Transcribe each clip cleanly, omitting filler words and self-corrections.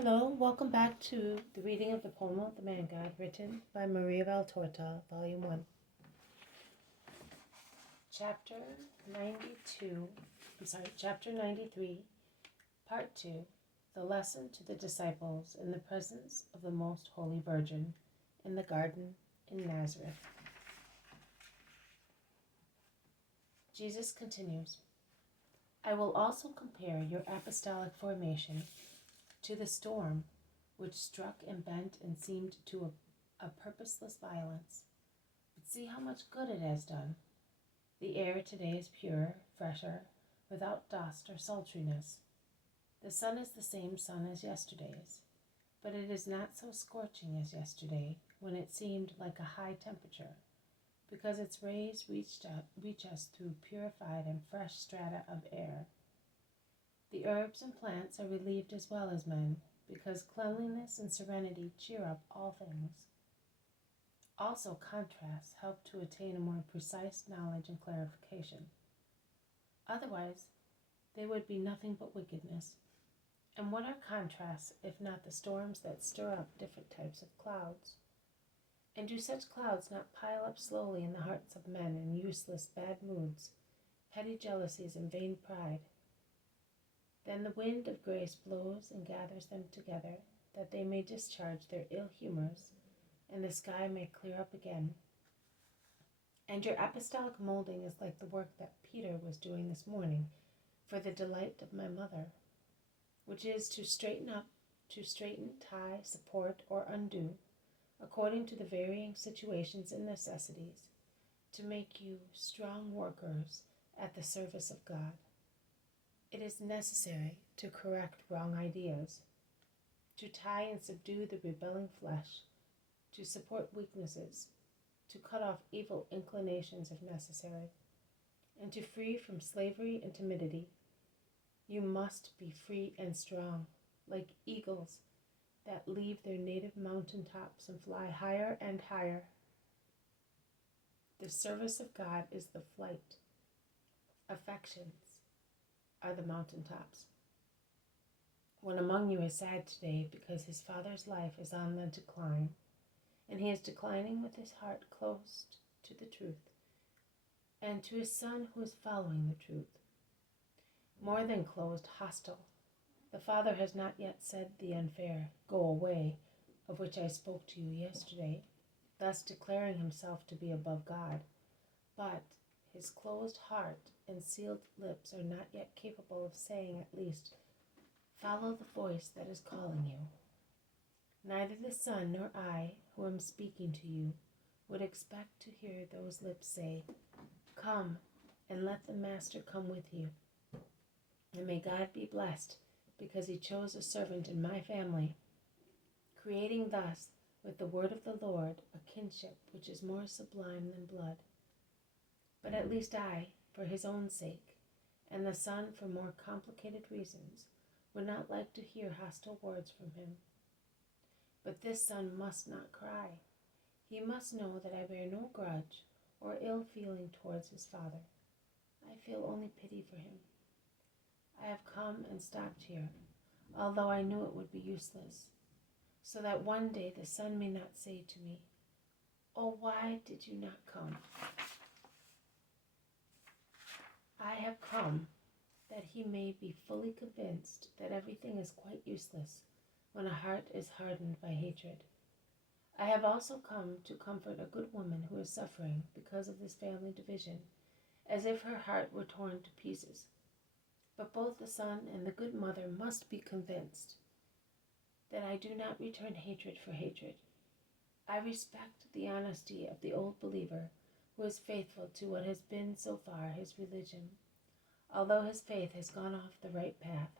Hello, welcome back to the reading of the poem of the Man-God, written by Maria Valtorta, Volume 1. Chapter 93, Part 2, the lesson to the disciples in the presence of the Most Holy Virgin in the garden in Nazareth. Jesus continues, I will also compare your apostolic formation to the storm which struck and bent and seemed to a purposeless violence. But see how much good it has done. The air today is pure, fresher, without dust or sultriness. The sun is the same sun as yesterday's, but it is not so scorching as yesterday, when it seemed like a high temperature, because its rays reach us through purified and fresh strata of air. The herbs and plants are relieved as well as men, because cleanliness and serenity cheer up all things. Also, contrasts help to attain a more precise knowledge and clarification. Otherwise, they would be nothing but wickedness. And what are contrasts if not the storms that stir up different types of clouds? And do such clouds not pile up slowly in the hearts of men in useless bad moods, petty jealousies, and vain pride? Then the wind of grace blows and gathers them together, that they may discharge their ill humors, and the sky may clear up again. And your apostolic molding is like the work that Peter was doing this morning for the delight of my mother, which is to straighten up, to straighten, tie, support, or undo, according to the varying situations and necessities, to make you strong workers at the service of God. It is necessary to correct wrong ideas, to tie and subdue the rebelling flesh, to support weaknesses, to cut off evil inclinations if necessary, and to free from slavery and timidity. You must be free and strong, like eagles that leave their native mountain tops and fly higher and higher. The service of God is the flight. Affections are the mountaintops. One among you is sad today because his father's life is on the decline, and he is declining with his heart close to the truth, and to his son who is following the truth. More than closed, hostile. The father has not yet said the unfair, go away, of which I spoke to you yesterday, thus declaring himself to be above God, but his closed heart and sealed lips are not yet capable of saying at least, follow the voice that is calling you. Neither the Son nor I, who am speaking to you, would expect to hear those lips say, come, and let the Master come with you. And may God be blessed, because he chose a servant in my family, creating thus, with the word of the Lord, a kinship which is more sublime than blood. But at least I, for his own sake, and the Son for more complicated reasons, would not like to hear hostile words from him. But this Son must not cry. He must know that I bear no grudge or ill feeling towards his Father. I feel only pity for him. I have come and stopped here, although I knew it would be useless, so that one day the Son may not say to me, oh, why did you not come? I have come that he may be fully convinced that everything is quite useless when a heart is hardened by hatred. I have also come to comfort a good woman who is suffering because of this family division, as if her heart were torn to pieces. But both the Son and the good mother must be convinced that I do not return hatred for hatred. I respect the honesty of the old believer who is faithful to what has been so far his religion, although his faith has gone off the right path.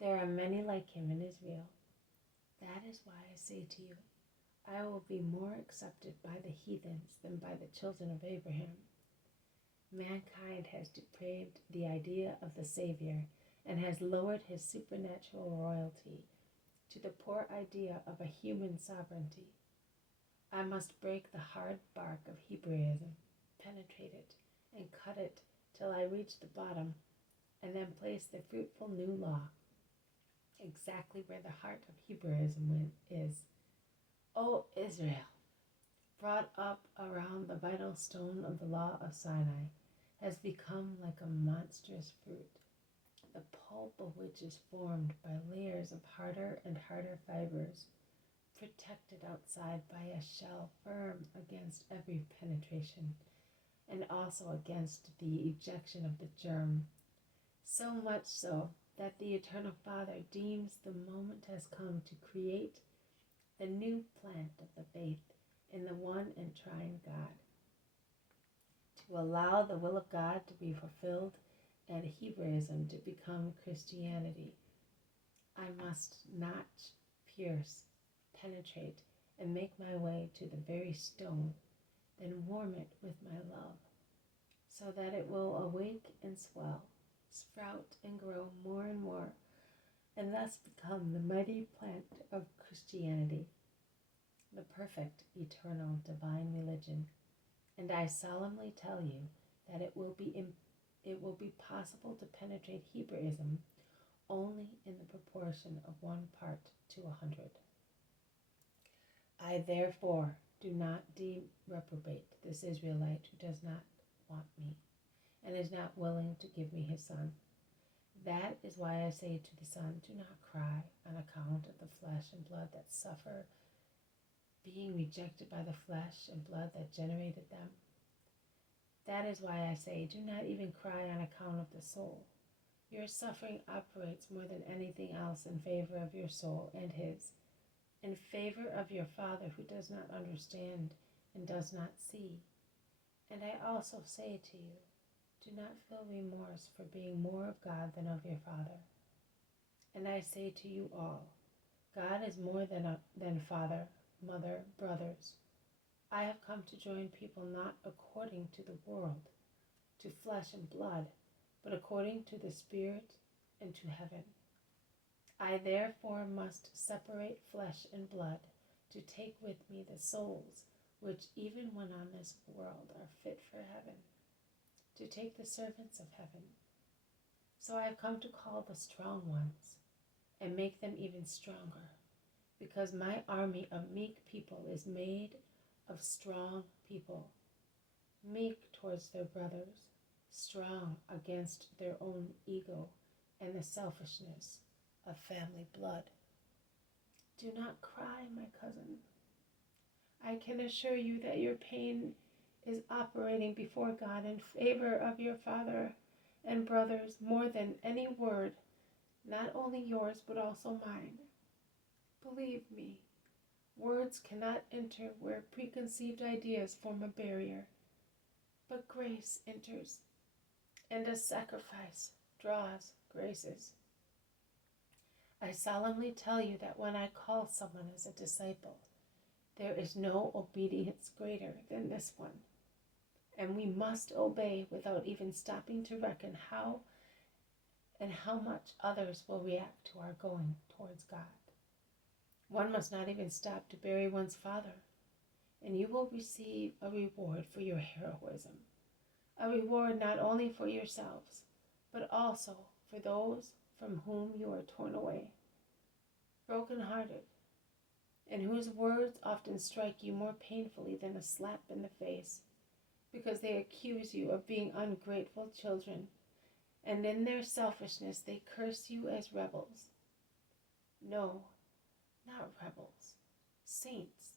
There are many like him in Israel. That is why I say to you, I will be more accepted by the heathens than by the children of Abraham. Mankind has depraved the idea of the Savior and has lowered his supernatural royalty to the poor idea of a human sovereignty. I must break the hard bark of Hebraism, penetrate it, and cut it till I reach the bottom, and then place the fruitful new law. exactly where the heart of Hebraism is. O Israel, brought up around the vital stone of the law of Sinai, has become like a monstrous fruit, the pulp of which is formed by layers of harder and harder fibers, protected outside by a shell firm against every penetration, and also against the ejection of the germ, so much so that the Eternal Father deems the moment has come to create the new plant of the faith in the one and trine God, to allow the will of God to be fulfilled and Hebraism to become Christianity. I must notch, pierce, penetrate, and make my way to the very stone, then warm it with my love, so that it will awake and swell, sprout and grow more and more, and thus become the mighty plant of Christianity, the perfect, eternal, divine religion. And I solemnly tell you that it will be possible to penetrate Hebraism only in the proportion of 1 part to 100. I therefore do not deem reprobate this Israelite who does not want me and is not willing to give me his son. That is why I say to the son, do not cry on account of the flesh and blood that suffer, being rejected by the flesh and blood that generated them. That is why I say, do not even cry on account of the soul. Your suffering operates more than anything else in favor of your soul and his, in favor of your Father who does not understand and does not see. And I also say to you, do not feel remorse for being more of God than of your Father. And I say to you all, God is more than father, mother, brothers. I have come to join people not according to the world, to flesh and blood, but according to the Spirit and to heaven. I therefore must separate flesh and blood to take with me the souls which even when on this world are fit for heaven, to take the servants of heaven. So I have come to call the strong ones and make them even stronger, because my army of meek people is made of strong people, meek towards their brothers, strong against their own ego and the selfishness of family blood. Do not cry, my cousin. I can assure you that your pain is operating before God in favor of your father and brothers more than any word, not only yours but also mine. Believe me, words cannot enter where preconceived ideas form a barrier, but grace enters, and a sacrifice draws graces. I solemnly tell you that when I call someone as a disciple, there is no obedience greater than this one, and we must obey without even stopping to reckon how and how much others will react to our going towards God. One must not even stop to bury one's father, and you will receive a reward for your heroism, a reward not only for yourselves, but also for those from whom you are torn away, broken-hearted, and whose words often strike you more painfully than a slap in the face, because they accuse you of being ungrateful children, and in their selfishness they curse you as rebels. No, not rebels, saints.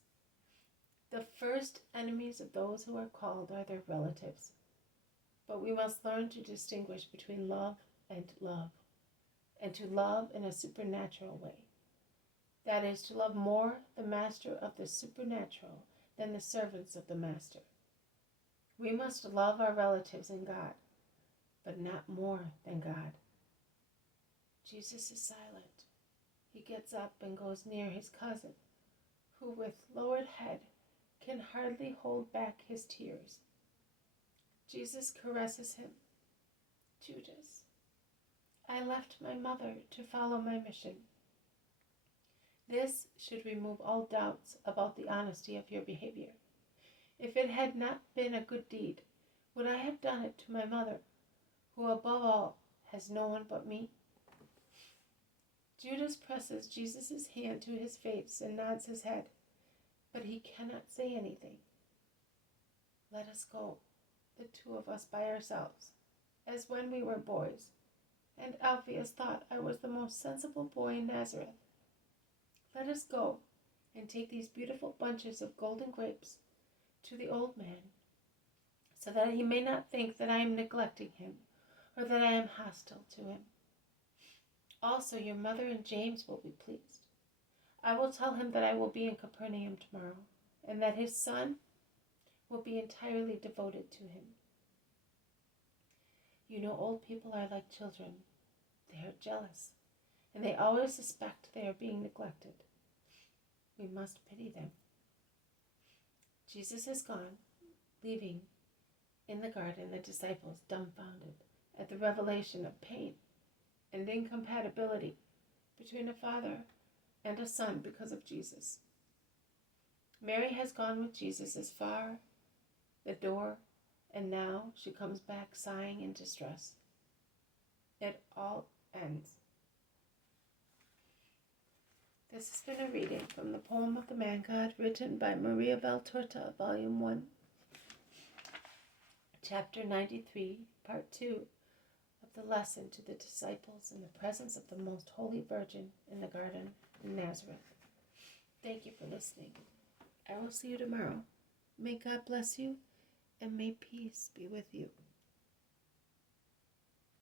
The first enemies of those who are called are their relatives, but we must learn to distinguish between love, and to love in a supernatural way. That is, to love more the master of the supernatural than the servants of the master. We must love our relatives in God, but not more than God. Jesus is silent. He gets up and goes near his cousin, who with lowered head can hardly hold back his tears. Jesus caresses him. Judas, I left my mother to follow my mission. This should remove all doubts about the honesty of your behavior. If it had not been a good deed, would I have done it to my mother, who above all has no one but me? Judas presses Jesus' hand to his face and nods his head, but he cannot say anything. Let us go, the two of us by ourselves, as when we were boys, and Alphaeus thought I was the most sensible boy in Nazareth. Let us go and take these beautiful bunches of golden grapes to the old man, so that he may not think that I am neglecting him or that I am hostile to him. Also, your mother and James will be pleased. I will tell him that I will be in Capernaum tomorrow, and that his son will be entirely devoted to him. You know, old people are like children. They are jealous, and they always suspect they are being neglected. We must pity them. Jesus is gone, leaving in the garden the disciples dumbfounded at the revelation of pain and incompatibility between a father and a son because of Jesus. Mary has gone with Jesus as far the door, and now she comes back sighing in distress. It all ends. This has been a reading from the poem of the Man-God written by Maria Valtorta, Volume 1, Chapter 93, Part 2 of the Lesson to the Disciples in the Presence of the Most Holy Virgin in the Garden in Nazareth. Thank you for listening. I will see you tomorrow. May God bless you, and may peace be with you.